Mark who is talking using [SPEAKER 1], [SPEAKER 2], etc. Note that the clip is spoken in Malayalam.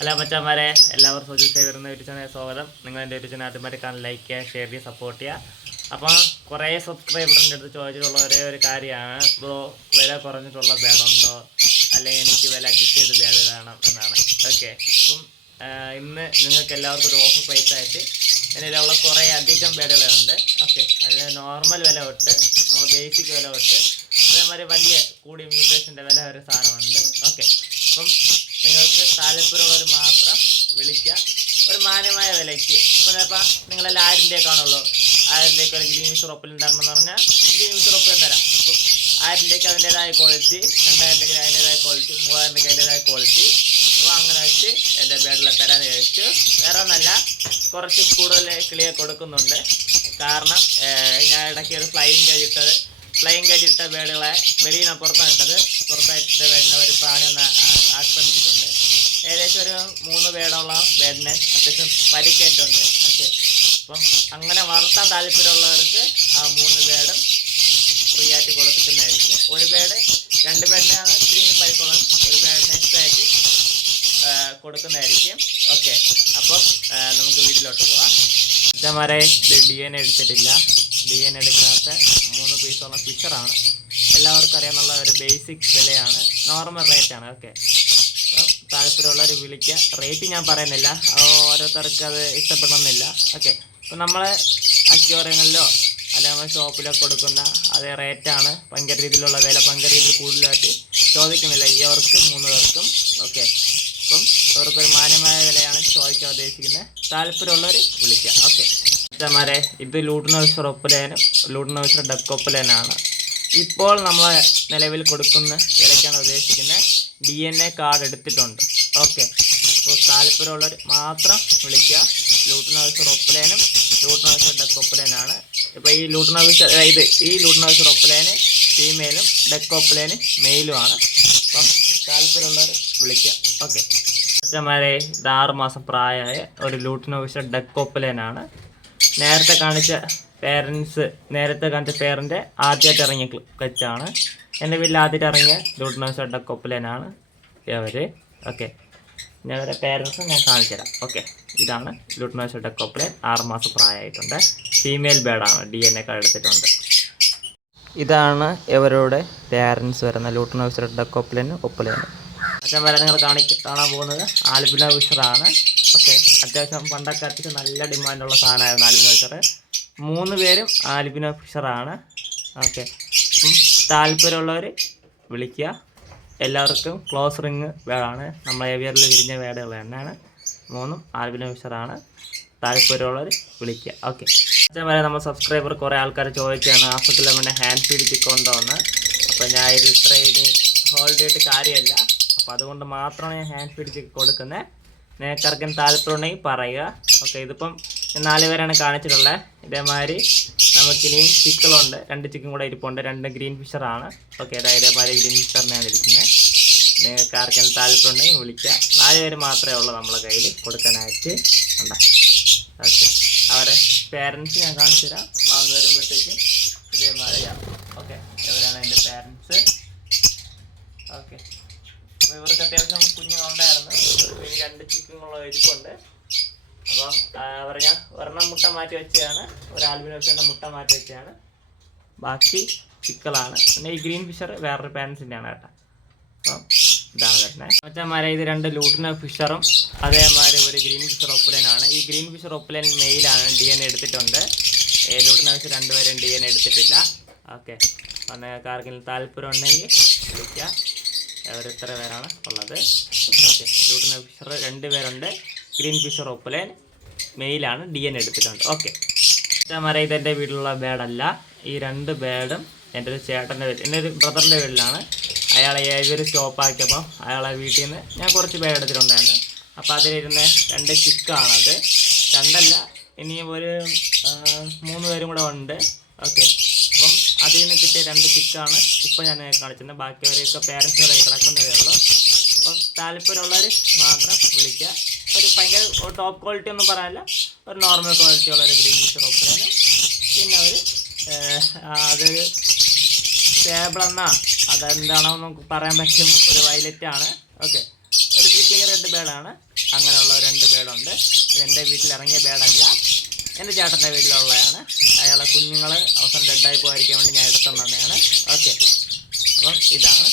[SPEAKER 1] ഹലോ മച്ചാന്മാരെ എല്ലാവർക്കും സോജു സേവർ എന്ന യൂട്യൂബ് ചാനൽ സ്വാഗതം. നിങ്ങൾ എന്റെ യൂട്യൂബ് ചാനൽ ആദ്യമായിട്ട് കാണാൻ ലൈക്ക് ചെയ്യുക ഷെയർ ചെയ്യുക സപ്പോർട്ട് ചെയ്യുക. അപ്പോൾ കുറേ സബ്സ്ക്രൈബറിന്റെ അടുത്ത് ചോദിച്ചിട്ടുള്ള ഒരേ ഒരു കാര്യമാണ്. ബ്രോ വില കുറഞ്ഞിട്ടുള്ള ബേഡുണ്ടോ അല്ലെങ്കിൽ എനിക്ക് വില അഡ്ജസ്റ്റ് ചെയ്ത് ബേഡ് വേണം എന്നാണ്. ഓക്കെ അപ്പം ഇന്ന് നിങ്ങൾക്ക് എല്ലാവർക്കും ഒരു ഓഫർ പ്രൈസ് ആയിട്ട് എന്നിലുള്ള കുറേ അധികം ബേഡുകളുണ്ട് ഓക്കെ അതിന് നോർമൽ വില തൊട്ട് നമ്മൾ ബേസിക് വില തൊട്ട് അതേമാതിരി വലിയ കൂടി മ്യൂട്ടേഷന്റെ വില ഒരു സാധനമുണ്ട്. ഓക്കെ അപ്പം താല്പര്യമുള്ളവർ മാത്രം വിളിക്കുക. ഒരു മാന്യമായ വിലയ്ക്ക്. ഇപ്പം ചിലപ്പോൾ നിങ്ങളെല്ലാം ആയിരം രൂപയ്ക്കാണുള്ളൂ ആയിരം ഒരു ഗ്രീൻ ഷോപ്പിൽ തരണം എന്ന് പറഞ്ഞാൽ ഗ്രീൻ ഷോപ്പിൽ തരാം. അപ്പം ആയിരം രൂപയ്ക്ക് അതിന്റേതായ ക്വാളിറ്റി രണ്ടായിരം രൂപയ്ക്ക് അതിന്റേതായ ക്വാളിറ്റി മൂവായിരം രൂപയ്ക്ക് അതിന്റേതായ ക്വാളിറ്റി അപ്പോൾ അങ്ങനെ വെച്ച് എന്റെ ബേഡിലെ തരാൻ വിചാരിച്ചു. വേറെ ഒന്നല്ല കുറച്ച് കൂടുതൽ ക്ലിയർ കൊടുക്കുന്നുണ്ട്. കാരണം ഞാൻ ഇടയ്ക്ക് ഒരു ഫ്ലൈയിങ് കേജ് ഫ്ലൈയിങ് കേജ് ബേഡുകളെ വെളിയിൽ നിന്ന് പുറത്താണ് ഇട്ടത്. പുറത്തായിട്ട് വരുന്ന ഒരു പ്രാണി ആക്രമിച്ചിട്ടുണ്ട് ഒരു മൂന്ന് പേടുള്ള ബേഡിന് അത്യാവശ്യം പരിക്കേറ്റുണ്ട്. ഓക്കെ. അപ്പം അങ്ങനെ വളർത്താൻ താല്പര്യമുള്ളവർക്ക് ആ മൂന്ന് ബേഡും ഫ്രീ ആയിട്ട് കൊടുക്കുന്നതായിരിക്കും. ഒരു ബേഡ് രണ്ട് ബേഡിനാണ് ഇത്തിരി പരിക്കുള്ളത് ഒരു ബേഡിന് എക്സ്ട്രാ ആയിട്ട് കൊടുക്കുന്നതായിരിക്കും. ഓക്കെ. അപ്പം നമുക്ക് വീട്ടിലോട്ട് പോവാം. അച്ഛന്മാരെ ഇത് ഡി എൻ എടുത്തിട്ടില്ല. ഡി എൻ എടുക്കാത്ത മൂന്ന് പീസോളം ഫിച്ചറാണ് എല്ലാവർക്കും അറിയാമെന്നുള്ള ഒരു ബേസിക് വിലയാണ്. നോർമൽ റേറ്റാണ് ഓക്കെ. താല്പര്യമുള്ളവർ വിളിക്കുക. റേറ്റ് ഞാൻ പറയുന്നില്ല. ഓരോരുത്തർക്ക് അത് ഇഷ്ടപ്പെടണമെന്നില്ല. ഓക്കെ അപ്പം നമ്മളെ അക്യോറങ്ങളിലോ അല്ലെങ്കിൽ ഷോപ്പിലോ കൊടുക്കുന്ന അതേ റേറ്റാണ് ഭയങ്കര രീതിയിലുള്ള വില ഭയങ്കര രീതിയിൽ കൂടുതലായിട്ട് ചോദിക്കുന്നില്ല. ഇവർക്ക് മൂന്ന് പേർക്കും ഓക്കെ അപ്പം ഇവർക്കൊരു മാന്യമായ വിലയാണ് ചോദിക്കാൻ ഉദ്ദേശിക്കുന്നത്. താല്പര്യമുള്ളവർ വിളിക്കുക. ഓക്കെ അച്ഛന്മാരെ ഇത് ലൂട്ടിനോവിഷർ ഒപ്പലേനും ലൂട്ടിനോവിഷർ ഡക്കൊപ്പലേനാണ് ഇപ്പോൾ നമ്മൾ നിലവിൽ കൊടുക്കുന്ന വിലയ്ക്കാണ് ഉദ്ദേശിക്കുന്നത്. ഡി എൻ എ കാർഡ് എടുത്തിട്ടുണ്ട്. ഓക്കെ അപ്പോൾ താല്പര്യമുള്ളവർ മാത്രം വിളിക്കുക. ലൂട്ടിനോവിഷർ ഒപ്പലേനും ലൂട്ടിനോവിഷർ ഡെക്കോപ്പലേനാണ് ഇപ്പോൾ ഈ ലൂട്ടിനോവിഷർ ഇത് ഈ ലൂട്ടിനോവിഷർ ഒപ്പലേന് ഫീമെയിലും ഡെക്കോപ്പലേന് മെയിലുമാണ് അപ്പം താല്പര്യമുള്ളവർ വിളിക്കുക. ഓക്കെ അച്ഛന്മാരെ ഇത് ആറ് മാസം പ്രായമായ ഒരു ലൂട്ടിനോവിഷർ ഡെക്കോപ്പലേനാണ് നേരത്തെ കാണിച്ച പേരൻസ് നേരത്തെ കാണിച്ച പേരന്റെ ആദ്യമായിട്ട് ഇറങ്ങിയ ക്ലച്ചാണ്. എന്റെ വീട്ടിൽ ആദ്യമായിട്ട് ഇറങ്ങിയ ലൂട്ടിനോവിഷർ ഡെക്കോപ്പലേനാണ് ഇവർ ഓക്കെ ഞാൻ അവരുടെ പേരൻസും ഞാൻ കാണിച്ചു തരാം. ഓക്കെ ഇതാണ് ലൂട്ടിനോവിഷർ ഡെക്കോപ്പലേൻ ആറ് മാസം പ്രായമായിട്ടുണ്ട്. ഫീമെയിൽ ബേഡാണ് ഡി എൻ എ എടുത്തിട്ടുണ്ട്. ഇതാണ് ഇവരുടെ പേരൻസ് വരുന്ന ലൂട്ടൺ വിഷർ ഡെക്കോപ്പലിന് ഒപ്പലേന് അച്ഛൻ വരെ നിങ്ങൾ കാണി കാണാൻ പോകുന്നത് ആൽബിന വിഷറാണ് ഓക്കെ അത്യാവശ്യം പണ്ടൊക്കെ അത്യാവശ്യം നല്ല ഡിമാൻഡുള്ള സാധനമായിരുന്നു ആൽബിന വിഷർ മൂന്ന് പേരും ആൽബിന ഫിഷറാണ് ഓക്കെ താല്പര്യമുള്ളവർ വിളിക്കുക. എല്ലാവർക്കും ക്ലോസ് റിങ് വേടാണ്. നമ്മൾ ഏവിയറിൽ വിരിഞ്ഞ വേടകൾ തന്നെയാണ് മൂന്നും ആൽബിനോ ഫിഷറാണ് താല്പര്യമുള്ളവർ വിളിക്കുക ഓക്കെ വരെ നമ്മൾ സബ്സ്ക്രൈബർ കുറേ ആൾക്കാർ ചോദിക്കുകയാണ് ആഫ്രിക്കയിൽ നമ്മുടെ ഹാൻഡ് ഫീഡ് ചിക്കുണ്ടോ എന്ന്? അപ്പോൾ ഞാൻ ഇത് ഇത്രയും ഹോൾഡ് ചെയ്തിട്ട് കാര്യമല്ല. അപ്പോൾ അതുകൊണ്ട് മാത്രമാണ് ഞാൻ ഹാൻഡ് ഫീഡ് ചിക്ക് കൊടുക്കുന്നത് നിങ്ങൾക്കാർക്കും താല്പര്യം ഉണ്ടെങ്കിൽ പറയുക. ഓക്കെ ഇതിപ്പം നാല് പേരാണ് കാണിച്ചിട്ടുള്ളത് ഇതേമാതിരി നമുക്കിനി ചിക്കളുണ്ട്. രണ്ട് ചിക്കൻ കൂടെ ഇരിപ്പുണ്ട്. രണ്ട് ഗ്രീൻ ഫിഷറാണ് ഓക്കെ അതായത് ഇതേമാതിരി ഗ്രീൻ ഫിഷറിനെയാണ് ഇരിക്കുന്നത്. നിങ്ങൾക്ക് ആർക്കെങ്കിലും താല്പര്യമുണ്ടെങ്കിൽ വിളിക്കുക നാല് പേര് മാത്രമേ ഉള്ളൂ നമ്മളെ കയ്യിൽ കൊടുക്കാനായിട്ട്. ഉണ്ട് ഓക്കെ. അവരെ പേരൻസ് ഞാൻ കാണിച്ചു തരാം. വളർന്നു വരുമ്പോഴത്തേക്കും ഇതേമാതിരി ഓക്കെ. ഇവരാണ് എന്റെ പേരൻസ് ഓക്കെ. അപ്പോൾ ഇവർക്ക് അത്യാവശ്യം കുഞ്ഞുങ്ങളുണ്ടായിരുന്നു. രണ്ട് ചിക്കുള്ള ഇരിപ്പുണ്ട്. പറയുക ഒരെണ്ണം മുട്ട മാറ്റി വെച്ചതാണ്. ഒരു ആൽബിനോസിന്റെ മുട്ട മാറ്റി വെച്ചതാണ്. ബാക്കി ചിക്കളാണ് പിന്നെ ഈ ഗ്രീൻ ഫിഷർ വേറൊരു പാരൻസിന്റെയാണ് കേട്ടോ. അപ്പം ഇതാണ് വരുന്നത് മച്ചന്മാരെ ഇത് രണ്ട് ലൂട്ടിന ഫിഷറും അതേമാതിരി ഒരു ഗ്രീൻ ഫിഷർ ഒപ്പലനാണ്. ഈ ഗ്രീൻ ഫിഷർ ഒപ്പലൻ മെയിലാണ് ഡി എൻ എടുത്തിട്ടുണ്ട്. ലൂട്ടിന ഫിഷർ രണ്ടുപേരും ഡി എൻ എടുത്തിട്ടില്ല. ഓക്കെ. അപ്പം നിങ്ങൾക്ക് ആർക്കെങ്കിലും താല്പര്യം ഉണ്ടെങ്കിൽ വിളിക്കുക അവർ ഇത്ര പേരാണ് ഉള്ളത്. ഓക്കെ. ലൂട്ടിന ഫിഷർ രണ്ട് പേരുണ്ട് ഗ്രീൻ ഫിഷർ ഒപ്പലൻ. മെയിലാണ് ഡി എൻ എടുത്തിട്ടുണ്ട്. ഓക്കെ മര ഇത് എന്റെ വീട്ടിലുള്ള ബേഡല്ല ഈ രണ്ട് ബേഡും എന്റെ ഒരു ചേട്ടന്റെ വീട്ടിൽ എന്റെ ഒരു ബ്രദറിന്റെ വീട്ടിലാണ്. അയാളെ ഏതൊരു സ്റ്റോപ്പാക്കിയപ്പോൾ അയാളെ വീട്ടിൽ നിന്ന് ഞാൻ കുറച്ച് ബേഡ് എടുത്തിട്ടുണ്ടായിരുന്നു. അപ്പോൾ അതിലിരുന്ന രണ്ട് ചിക്കാണത് രണ്ടല്ല ഇനി ഒരു മൂന്ന് പേരും കൂടെ ഉണ്ട്. ഓക്കെ അപ്പം അതിൽ നിന്ന് കിട്ടിയ രണ്ട് ചിക്കാണ് ഇപ്പോൾ ഞാൻ കാണിച്ചിരുന്നത്. ബാക്കിയവരെയൊക്കെ പേരൻസിനോട് കിടക്കുന്നതേ ഉള്ളൂ. അപ്പം താല്പര്യമുള്ളവർ മാത്രം വിളിക്കുക. ഒരു ഭയങ്കര ടോപ്പ് ക്വാളിറ്റി ഒന്നും പറയാനില്ല. ഒരു നോർമൽ ക്വാളിറ്റി ഉള്ള ഒരു ഗ്രീൻ ഷോപ്പിലാണ് പിന്നെ ഒരു അതൊരു സ്റ്റേബിൾ എന്നാ അതെന്താണോ നമുക്ക് പറയാൻ പറ്റും. ഒരു വയലറ്റ് ആണ്. ഓക്കെ ഒരു ക്ലിയർ റെഡ് ബേഡാണ് അങ്ങനെയുള്ള രണ്ട് ബേഡുണ്ട് എന്റെ വീട്ടിൽ ഇറങ്ങിയ ബേഡല്ല എന്റെ ചേട്ടന്റെ വീട്ടിലുള്ളതാണ്. അയാളെ കുഞ്ഞുങ്ങൾ അവസാനം ഡെഡായി പോകാതിരിക്കാൻ വേണ്ടി ഞാൻ എടുത്തു തന്നെയാണ് ഓക്കെ അപ്പം ഇതാണ്